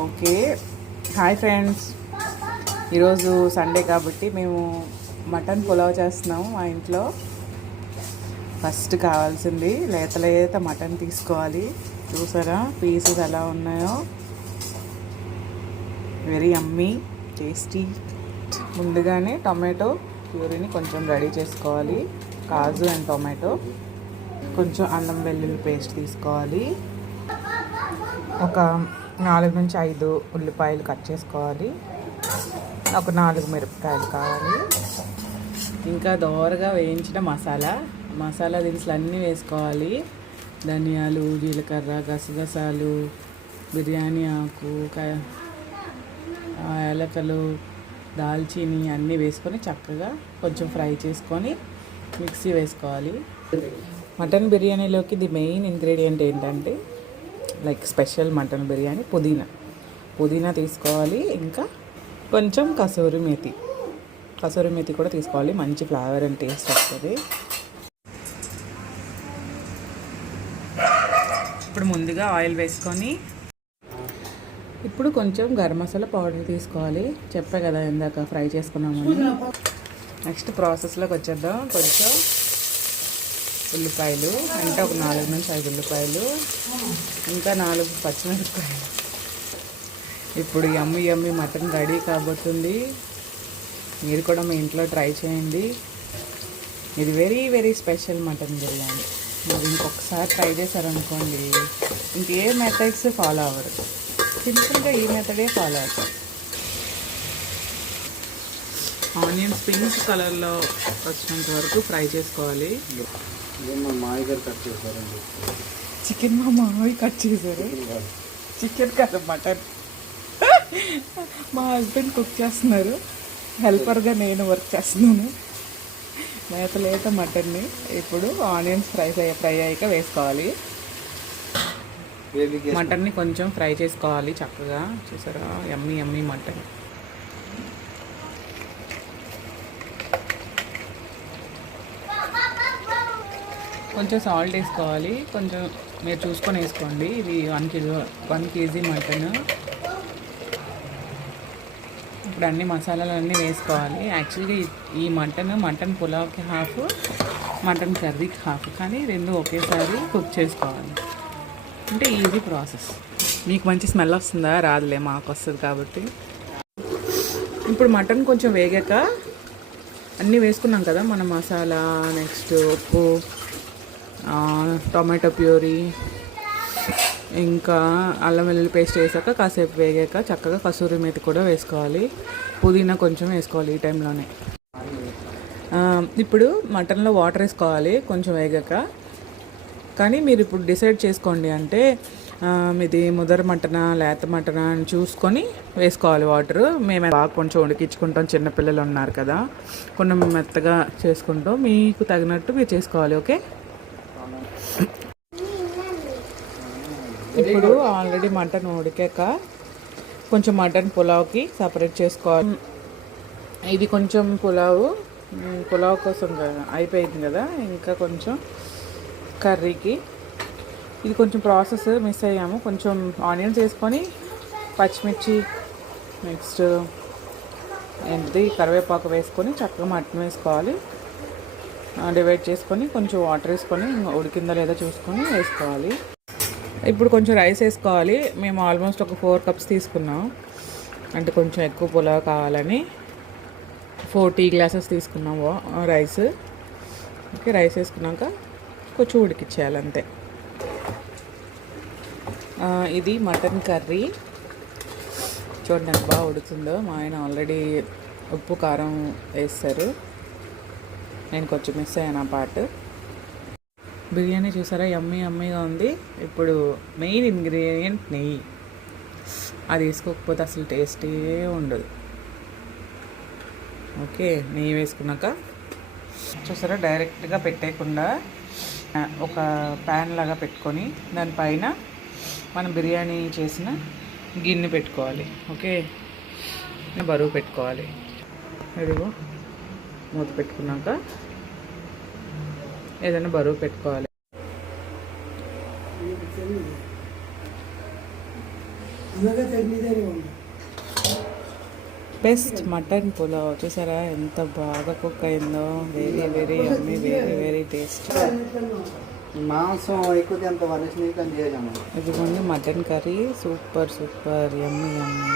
Okay, hi friends. ఈరోజు Sunday కాబట్టి మేము మటన్ పులావ్ చేస్తున్నాము మా ఇంట్లో. ఫస్ట్ కావాల్సింది లేత లేత మటన్ తీసుకోవాలి. చూసారా పీసెస్ ఎలా ఉన్నాయో, వెరీ యమ్మీ టేస్టీ. ముందుగానే టొమాటో ప్యూరీని కొంచెం రెడీ చేసుకోవాలి. కాజు అండ్ టొమాటో, కొంచెం అల్లం వెల్లుల్లి పేస్ట్ తీసుకోవాలి. ఒక 4 నుంచి 5 ఉల్లిపాయలు కట్ చేసుకోవాలి. ఒక 4 మిరపకాయలు కావాలి. ఇంకా దోరగా వేయించిన మసాలా దినుసులు అన్నీ వేసుకోవాలి. ధనియాలు, జీలకర్ర, గసగసాలు, బిర్యానీ ఆకు, యాలకలు, దాల్చీని అన్నీ వేసుకొని చక్కగా కొంచెం ఫ్రై చేసుకొని మిక్సీ వేసుకోవాలి. మటన్ బిర్యానీలోకి ది మెయిన్ ఇంగ్రీడియంట్ ఏంటంటే, లైక్ స్పెషల్ మటన్ బిర్యానీ, పుదీనా తీసుకోవాలి. ఇంకా కొంచెం కసూరి మేతి కూడా తీసుకోవాలి. మంచి ఫ్లేవర్ అండ్ టేస్ట్ వస్తుంది. ఇప్పుడు ముందుగా ఆయిల్ వేసుకొని, ఇప్పుడు కొంచెం గరం మసాలా పౌడర్ తీసుకోవాలి. చెప్పే కదా ఇందాక ఫ్రై చేసుకున్నామని. నెక్స్ట్ ప్రాసెస్లోకి వచ్చేద్దాం. కొంచెం ఉల్లిపాయలు అంటే ఒక 4 నుంచి 5 ఉల్లిపాయలు, ఇంకా 4 పచ్చిమిరపకాయలు. ఇప్పుడు యమ్మీ మటన్ రెడీ కాబోతుంది. మీరు కూడా మీ ఇంట్లో ట్రై చేయండి. ఇది వెరీ స్పెషల్ మటన్ బిర్యానీ. మీరు ఇంకొకసారి ట్రై చేశారనుకోండి, ఇంకే మెథడ్స్ ఫాలో అవ్వరు, సింపుల్గా ఈ మెథడే ఫాలో అవుతారు. ఆనియన్స్ పింక్ కలర్లో వచ్చినంత వరకు ఫ్రై చేసుకోవాలి. చికెన్ మా మామయ్య కట్ చేశారు. చికెన్ కాదు, మటన్. మా హస్బెండ్ కుక్ చేస్తున్నారు, హెల్పర్గా నేను వర్క్ చేస్తున్నాను. లేత మటన్ని ఇప్పుడు ఆనియన్స్ ఫ్రై అయ్యాక వేసుకోవాలి. మటన్ని కొంచెం ఫ్రై చేసుకోవాలి చక్కగా. చూసారా యమ్మీ మటన్. కొంచెం సాల్ట్ వేసుకోవాలి. కొంచెం మీరు చూసుకొని వేసుకోండి. ఇది 1 కేజీ మటన్. ఇప్పుడు అన్ని మసాలాలు అన్నీ వేసుకోవాలి. యాక్చువల్గా ఈ మటన్ పులావ్కి హాఫ్, మటన్ కర్రీకి హాఫ్, కానీ 2 ఒకేసారి కుక్ చేసుకోవాలి. అంటే ఈజీ ప్రాసెస్. మీకు మంచి స్మెల్ వస్తుందా? రాదులే, మాకు వస్తుంది కాబట్టి. ఇప్పుడు మటన్ కొంచెం వేగాక అన్నీ వేసుకున్నాం కదా మన మసాలా, నెక్స్ట్ ఉప్పు, టొమాటో ప్యూరీ, ఇంకా అల్లం వెల్లుల్లి పేస్ట్ వేసాక కాసేపు వేగాక చక్కగా కసూరి మేతి కూడా వేసుకోవాలి. పుదీనా కొంచెం వేసుకోవాలి ఈ టైంలోనే. ఇప్పుడు మటన్లో వాటర్ వేసుకోవాలి కొంచెం వేగాక. కానీ మీరు ఇప్పుడు డిసైడ్ చేసుకోండి, అంటే మీది ముదర మటనా లేత మటనా అని చూసుకొని వేసుకోవాలి వాటర్. మేము బాగా కొంచెం ఉడికించుకుంటాం, చిన్నపిల్లలు ఉన్నారు కదా, కొంచెం మెత్తగా చేసుకుంటాం. మీకు తగినట్టు మీరు చేసుకోవాలి. ఓకే, ఇప్పుడు ఆల్రెడీ మటన్ ఉడికాక కొంచెం మటన్ పులావ్కి సపరేట్ చేసుకోవాలి. ఇది కొంచెం పులావ్ కోసం అయిపోయింది కదా, ఇంకా కొంచెం కర్రీకి. ఇది కొంచెం ప్రాసెస్ మిస్ అయ్యాము. కొంచెం ఆనియన్స్ వేసుకొని, పచ్చిమిర్చి, నెక్స్ట్ కరివేపాకు వేసుకొని చక్కగా మటన్ వేసుకోవాలి. డివైడ్ చేసుకొని కొంచెం వాటర్ వేసుకొని ఉడికిందా లేదా చూసుకొని వేసుకోవాలి. ఇప్పుడు కొంచెం రైస్ వేసుకోవాలి. మేము ఆల్మోస్ట్ ఒక 4 కప్స్ తీసుకున్నాం, అంటే కొంచెం ఎక్కువ పులావ్ కావాలని 4 టీ గ్లాసెస్ తీసుకున్నాము రైస్. ఓకే, రైస్ వేసుకున్నాక కొంచెం ఉడికిచ్చేయాలి అంతే. ఇది మటన్ కర్రీ. చూడండి ఎంత బాగా ఉడుకుతుందో. మా ఆయన ఆల్రెడీ ఉప్పు కారం వేస్తారు, నేను కొంచెం మిస్ అయ్యాను ఆ పార్ట్. బిర్యానీ చూసారా యమ్మీగా ఉంది. ఇప్పుడు మెయిన్ ఇంగ్రీడియంట్ నెయ్యి. అది వేసుకోకపోతే అసలు టేస్టే ఉండదు. ఓకే, నెయ్యి వేసుకున్నాక చూసారా డైరెక్ట్గా పెట్టేయకుండా ఒక ప్యాన్ లాగా పెట్టుకొని దానిపైన మనం బిర్యానీ చేసిన గిన్నె పెట్టుకోవాలి. ఓకే, బరువు పెట్టుకోవాలి. ఇదిగో మూత పెట్టుకున్నాక ఏదైనా బరువు పెట్టుకోవాలి. బెస్ట్ మటన్ పులావ్ చూసారా ఎంత బాగా కుక్ అయిందో. Very very yummy, very very taste. మాంసం ఎక్కువ అంత వరసి కానీ చేయలేము. ఇదిగోండి mutton curry, super super yummy యమ్మీ.